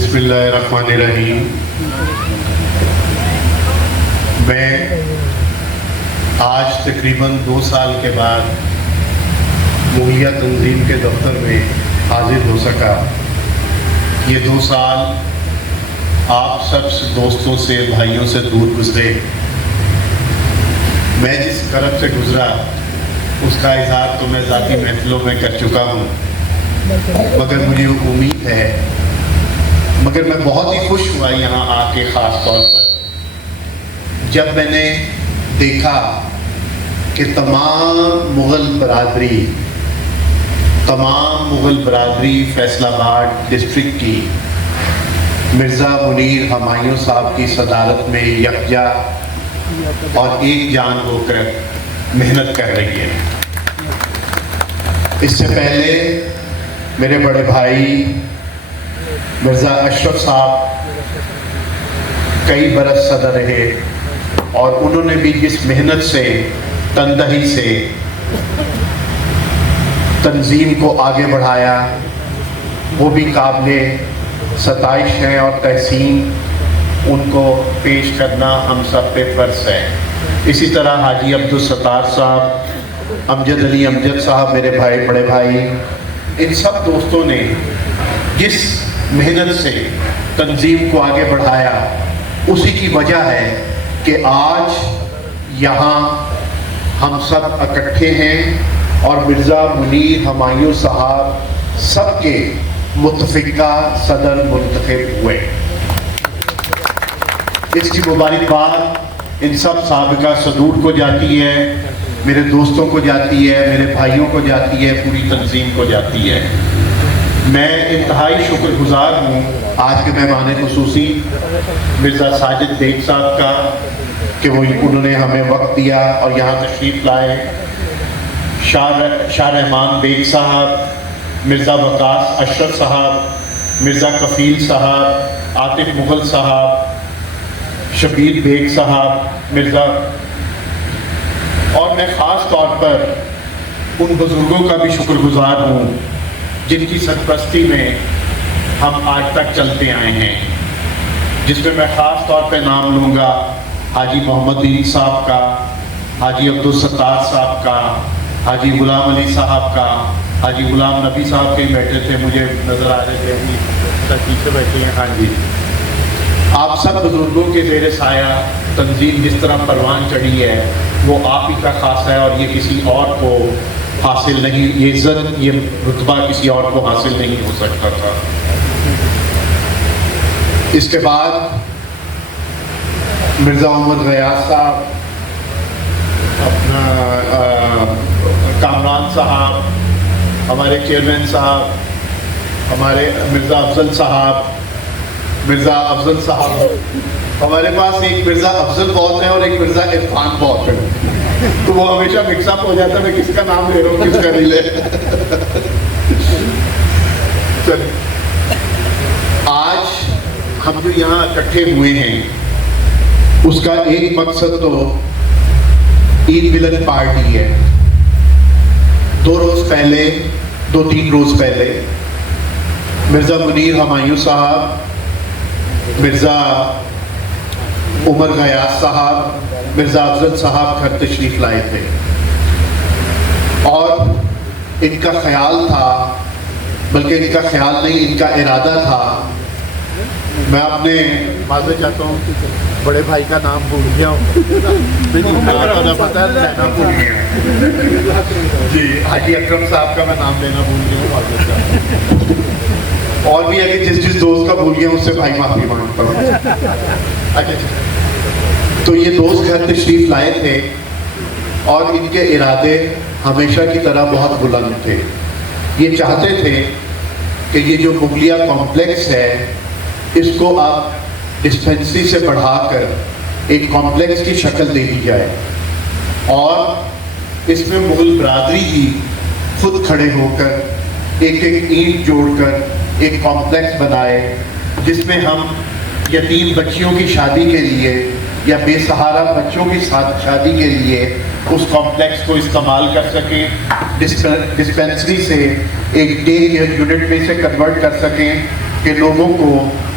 بسم اللہ الرحمن الرحیم۔ میں آج تقریباً 2 سال کے بعد مغلیہ تنظیم کے دفتر میں حاضر ہو سکا۔ یہ 2 سال آپ سب دوستوں سے، بھائیوں سے دور گزرے۔ میں جس کرب سے گزرا اس کا اظہار تو میں ذاتی محفلوں میں کر چکا ہوں، مگر مجھے امید ہے، مگر میں بہت ہی خوش ہوا یہاں آ کے، خاص طور پر جب میں نے دیکھا کہ تمام مغل برادری فیصل آباد ڈسٹرکٹ کی مرزا منیر ہمایوں صاحب کی صدارت میں یکجا اور ایک جان ہو کر محنت کر رہی ہے۔ اس سے پہلے میرے بڑے بھائی مرزا اشرف صاحب کئی برس صدر رہے، اور انہوں نے بھی جس محنت سے، تندہی سے تنظیم کو آگے بڑھایا، وہ بھی قابل ستائش ہے، اور تحسین ان کو پیش کرنا ہم سب پہ فرض ہے۔ اسی طرح حاجی عبدالستار صاحب، امجد علی امجد صاحب، میرے بھائی، بڑے بھائی، ان سب دوستوں نے جس محنت سے تنظیم کو آگے بڑھایا، اسی کی وجہ ہے کہ آج یہاں ہم سب اکٹھے ہیں اور مرزا منیر ہمایوں صاحب سب کے متفقہ صدر منتخب ہوئے۔ اس کی مبارکباد ان سب سابقہ صدور کو جاتی ہے، میرے دوستوں کو جاتی ہے، میرے بھائیوں کو جاتی ہے، پوری تنظیم کو جاتی ہے۔ میں انتہائی شکر گزار ہوں آج کے مہمان خصوصی مرزا ساجد بیگ صاحب کا کہ انہوں نے ہمیں وقت دیا اور یہاں تشریف لائے، شاہ رحمان بیگ صاحب، مرزا وقاص اشرف صاحب، مرزا کفیل صاحب، عاطف مغل صاحب، شبیر بیگ صاحب، مرزا، اور میں خاص طور پر ان بزرگوں کا بھی شکر گزار ہوں جن کی سرپرستی میں ہم آج تک چلتے آئے ہیں، جس میں خاص طور پہ نام لوں گا حاجی محمد دین صاحب کا، حاجی عبدالستار صاحب کا، حاجی غلام علی صاحب کا، حاجی غلام نبی صاحب کے بیٹھے تھے، مجھے نظر آ رہے تھے، سر پیچھے بیٹھے ہیں۔ ہاں جی، آپ سب بزرگوں کے زیر سایہ تنظیم جس طرح پروان چڑھی ہے، وہ آپ ہی کا خاص ہے، اور یہ کسی اور کو حاصل نہیں، یہ عزت، یہ رتبہ کسی اور کو حاصل نہیں ہو سکتا تھا۔ اس کے بعد مرزا محمد غیاث صاحب، اپنا کامران صاحب، ہمارے چیئرمین صاحب، ہمارے مرزا افضل صاحب، ہمارے پاس ایک مرزا افضل بہت ہے اور ایک مرزا عرفان بہت ہے، تو وہ ہمیشہ مکس اپ ہو جاتا ہے، میں کس کا نام لے رہا ہوں، کس کا نہیں لے۔ آج ہم جو یہاں اکٹھے ہوئے ہیں، اس کا ایک مقصد تو عید ملن پارٹی ہے۔ 2-3 روز پہلے مرزا منیر ہمایوں صاحب، مرزا عمر غیاث صاحب، مرزا افضل صاحب گھر تشریف لائے تھے، اور ان کا خیال تھا، بلکہ ان کا خیال نہیں، ان کا ارادہ تھا، میں اپنے معذرت چاہتا ہوں، بڑے بھائی کا نام بھول گیا ہوں، پتا ہے جی، حاجی اکرم صاحب کا میں نام لینا بھول گیا ہوں، معذرت چاہتا ہوں، اور بھی اگر جس دوست کا بھول گیا اس سے بھائی معافی مانگتا ہوں۔ اچھا، تو یہ دوست گھر تشریف لائے تھے، اور ان کے ارادے ہمیشہ کی طرح بہت بلند تھے۔ یہ چاہتے تھے کہ یہ جو مغلیہ کمپلیکس ہے، اس کو آپ ڈسپنسری سے بڑھا کر ایک کمپلیکس کی شکل دے دی جائے، اور اس میں مغل برادری ہی خود کھڑے ہو کر ایک اینٹ جوڑ کر ایک کمپلیکس بنائے، جس میں ہم یتیم بچیوں کی شادی کے لیے یا بے سہارا بچوں کی شادی کے لیے اس کمپلیکس کو استعمال کر سکیں، ڈسپنسری سے ایک ڈے کیئر یونٹ میں سے کنورٹ کر سکیں کہ لوگوں کو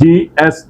GS